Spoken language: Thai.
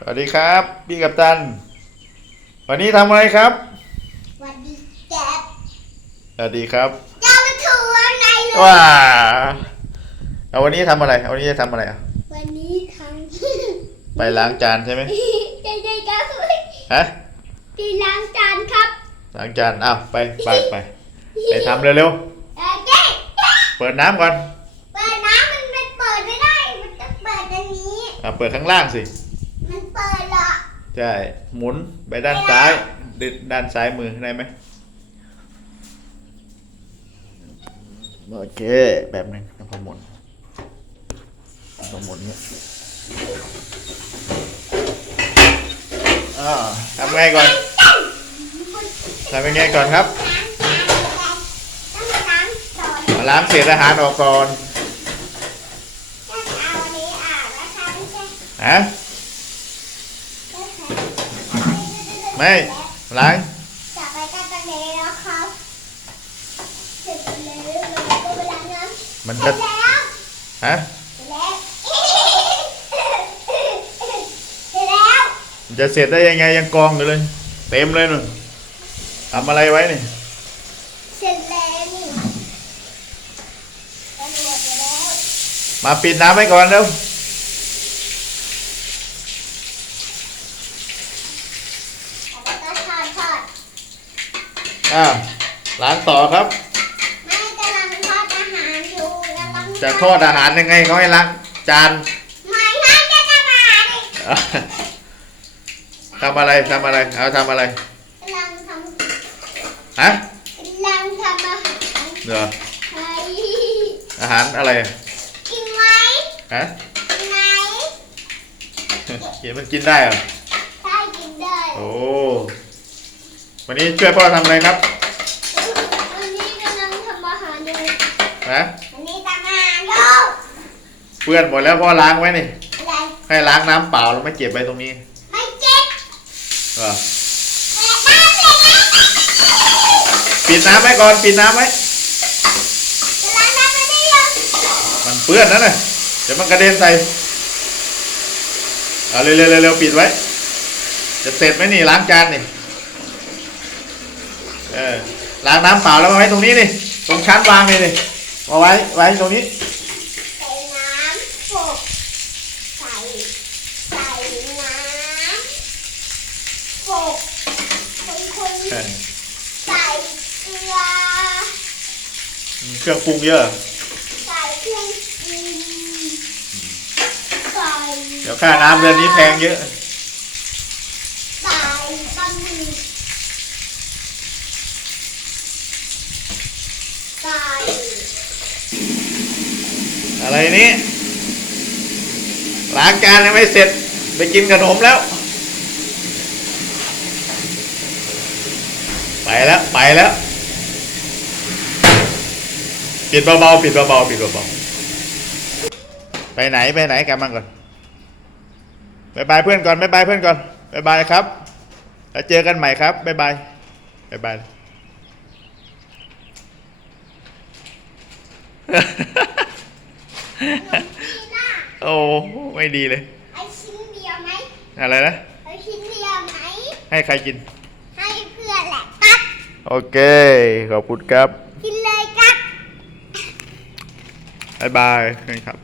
สวัสดีครับ พี่กัปตัน วันนี้ทำอะไรครับวันดีแก๊บสวัสดีครับจะมาถูวันไหนเลยว้าเอาวันนี้ทำอะไรเอาวันนี้จะทำอะไรอะวันนี้ทไปล้างจานใช่ไหมำใช่ใช่ครับฮะที่ล้างจานครับล้างจานอ้าวไปไปไปไปทำเร็วเออเจ๊ๆเปิดน้ำก่อน เปิดน้ำมันมันเปิดไม่ได้ มันจะเปิดอันนี้อะเปิดข้างล่างสิมัน เปิดเหรอใช่หมุนไปด้านซ้ายดิด้านซ้ายมือได้ไหมโอเคแบบหนึงแล้วพอหมุนพอหมุนเนี่ยอ่าทำไงก่อนทำยังไงก่อนครับล้างจานต้องมาล้างก่อนมาล้างเศษอาหารออกก่อนถ้าจะเอาอันนี้อะแล้วทำ ไม่ใช่ฮะไม่ล้างจะไปกันตอนนี้แล้วครับเสร็จแล้วเราก็ไปล้างน้ำมันเสร็จะจแล้วฮะเสร็จแล้วเสร็จแล้วมันจะเสร็จได้ยังไงยังกองอยู่เลย เต็มเลยนู่นทำอะไรไว้นี่เสร็จแล้วนี่ตำรวจไปแล้วมาปิดน้ำไว้ก่อนเร็วแล้วก็ทอดทอด อ้าวล้างต่อครับ ไม่กำลังทอดอาหารอยู่กำลังจะทอดอาหารยังไงเขาให้ล้างจานไม่ให้จะทำอาหารอีกทำอะไรทำอะไรเอาทำอะไรกำลังทฮะำกำลังทำอาหารเหรอใครอาหารอะไรกินไหมฮะกินไหมเห็นมันกินได้เหรอใช่กินได้โอ้ วันนี้ช่วยพ่อทำอะไรครับวันนี้กำลังทำอาหารอยู่ฮะวันนี้ทำอาหารอยู่เปื้อนหมดแล้วพ่อล้างไว้นี่อะไรให้ล้างน้ำเปล่าแล้วไม่เก็บไว้ตรงนี้ไม่เจ็บเหรอแต่น้ำเลยนะปิดน้ำไว้ก่อนปิดน้ำไว้จะล้างน้ำไม่ได้ยังมันเปื้อนนั่นน่ะเดี๋ยวมันกระเด็นใส่เอาเร็วๆเร็วๆปิดไว้จะเสร็จไหมนี่ล้างจานนี่ เออล้างน้ำเปล่าแล้วมาไว้ตรงนี้นี่ตรงชั้นวางนี่นี่มาไว้ไว้ตรงนี้ใส่น้ำปกใส่ใส่น้ำปกคนคนเออใส่เกลือเครื่องปรุงเยอะ ใส่เครื่องปรุงใส่เดี๋ยวค่าน้ำเดือนนี้แพงเยอะ ใส่บะหมี่ใส่ อะไรนี้ล้างจานยังไม่เสร็จไปกินขนมแล้ว ไปแล้วไปแล้ว ปิดเบาๆปิดเบาๆปิดเบาๆไปไหนไปไหนกลับมาก่อนบายบายเพื่อนก่อนบายบายเพื่อนก่อนบายบายครับ แล้วเจอกันใหม่ครับบายบายบายบาย โอ้ไม่ดีเลย ไอชิ้นเดียวไหมอะไรนะไอชิ้นเดียวไหมให้ใครกิน ให้เพื่อนแหละกัดโอเค ขอบคุณครับ กินเลยกัดบายบายครับ